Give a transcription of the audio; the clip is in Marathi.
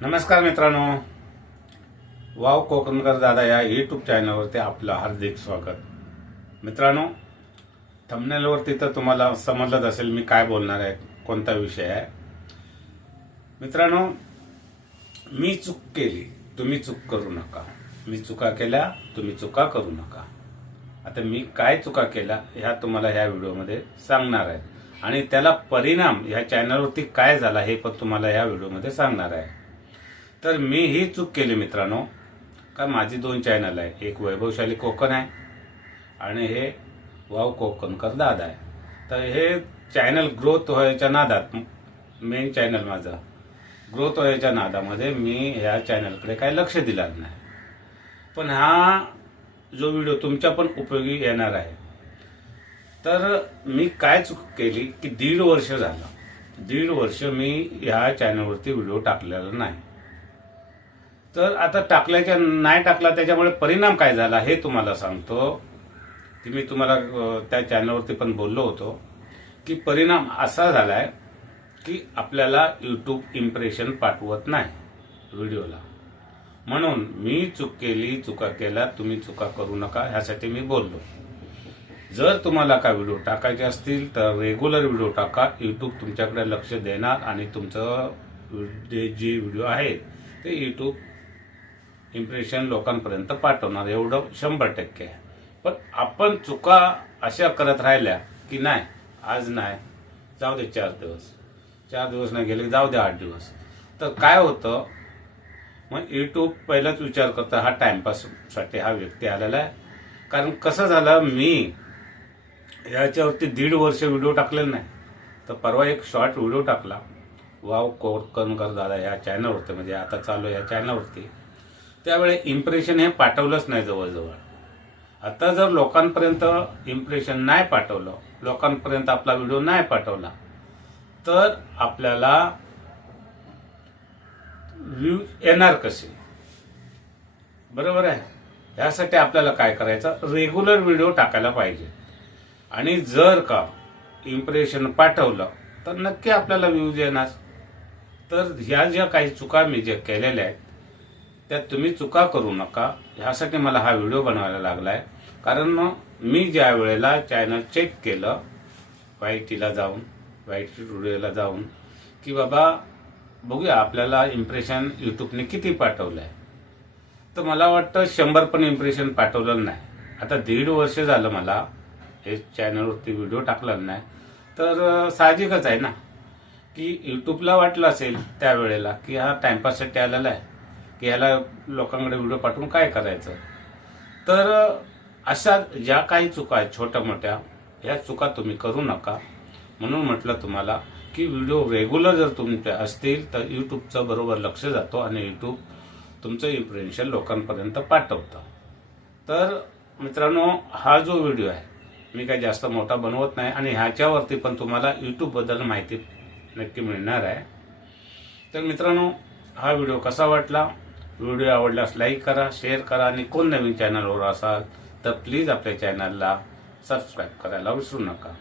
नमस्कार मित्रांनो. वाव कोकणकर दादा या यूट्यूब चॅनलवरती आपलं हार्दिक स्वागत. मित्रांनो थंबनेलवरती तर तुम्हाला समजलंच असेल मी काय बोलणार आहे कोणता विषय आहे. मित्रांनो मी चूक केली तुम्ही चूक करू नका. मी चुका केल्या तुम्ही चुका करू नका. आता मी काय चुका केल्या ह्या तुम्हाला ह्या व्हिडिओमध्ये सांगणार आहे. आणि त्याला परिणाम ह्या चॅनलवरती काय झाला हे पण तुम्हाला ह्या व्हिडिओमध्ये सांगणार आहे. तर मी ही चूक केली मित्रांनो. का माझी दोन चॅनल आहे. एक वैभवशाली कोकण आहे आणि हे वाव कोकणकर दादा आहे. तर हे चॅनल ग्रोथ व्हायच्या नादात मेन चॅनल माझं ग्रोथ व्हायच्या नादामध्ये मी ह्या चॅनलकडे काही लक्ष दिलं नाही. पण हा जो व्हिडिओ तुमच्या पण उपयोगी येणार आहे. तर मी काय चूक केली की दीड वर्ष झालं. दीड वर्ष मी ह्या चॅनलवरती व्हिडिओ टाकलेला नाही. तर आता टाकल्याच्या नाही टाकला त्याच्यामुळे परिणाम काय झाला हे तुम्हाला सांगतो. की मी तुम्हाला त्या चॅनलवरती पण बोललो होतो की परिणाम असा झालाय की आपल्याला यूट्यूब इम्प्रेशन पाठवत नाही व्हिडिओला. म्हणून मी चूक केली चुका केल्या तुम्ही चुका करू नका ह्यासाठी मी बोललो. जर तुम्हाला का व्हिडिओ टाकायचे असतील तर रेग्युलर व्हिडिओ टाका. यूट्यूब तुमच्याकडे लक्ष देणार आणि तुमचं जे जे व्हिडिओ आहेत ते यूट्यूब इम्प्रेशन लोकांपर्यंत पाठवणार. एवढं शंभर टक्के आहे. पण आपण चुका अशा करत राहिल्या की नाही आज नाही जाऊ दे चार दिवस. चार दिवस नाही गेले जाऊ दे आठ दिवस. तर काय होतं? मग यूट्यूब पहिलाच विचार करतं हा टाइमपाससाठी हा व्यक्ती आलेला आहे. कारण कसं झालं मी याच्यावरती दीड वर्ष व्हिडिओ टाकलेला नाही. तर परवा एक शॉर्ट व्हिडिओ टाकला. वाव कोरकनकर झाला या चॅनलवरती म्हणजे आता चालू आहे या चॅनलवरती त्यावेळी इम्प्रेशन हे पाठवलंच नाही जवळजवळ. आता जर लोकांपर्यंत इम्प्रेशन नाही पाठवलं लोकांपर्यंत आपला व्हिडिओ नाही पाठवला तर आपल्याला व्ह्यू येणार कसे? बरोबर आहे? यासाठी आपल्याला काय करायचं? रेग्युलर व्हिडिओ टाकायला पाहिजे. आणि जर का इम्प्रेशन पाठवलं तर नक्की आपल्याला व्ह्यूज येणार. तर ह्या ज्या काही चुका मी ज्या केलेल्या आहेत त्या तुम्ही चुका करू नका. ह्यासाठी मला हा व्हिडिओ बनवायला लागलाय. कारण मी ज्या वेळेला चॅनल चेक केलं वाईटीला जाऊन वाईट स्टुडिओला जाऊन की बाबा बघूया आपल्याला इम्प्रेशन यूट्यूबने किती पाठवलं आहे तर मला वाटतं शंभर पण इम्प्रेशन पाठवलं नाही. आता दीड वर्ष झालं मला हे चॅनलवरती व्हिडिओ टाकला नाही. तर साहजिकच आहे ना की यूट्यूबला वाटलं असेल त्यावेळेला की हा टाइमपाससाठी आलेला आहे. की याला लोकांकडे व्हिडिओ पाठवून काय करायचं? तर अशा ज्या काही चुका आहेत छोट्या मोठ्या ह्या चुका तुम्ही करू नका. म्हणून म्हटलं तुम्हाला की व्हिडिओ रेग्युलर जर तुमचे असतील तर यूट्यूबचं बरोबर लक्ष जातो आणि यूट्यूब तुमचं इन्फ्लुएन्शियल लोकांपर्यंत पाठवतं. तर मित्रांनो हा जो व्हिडिओ आहे मी काही जास्त मोठा बनवत नाही आणि ह्याच्यावरती पण तुम्हाला यूट्यूबबद्दल माहिती नक्की मिळणार आहे. तर मित्रांनो हा व्हिडिओ कसा वाटला? व्हिडिओ आवडल्यास लाईक करा शेअर करा आणि कोण नवीन चॅनलवर असाल तर प्लीज आपल्या चॅनलला सबस्क्राईब करायला विसरू नका.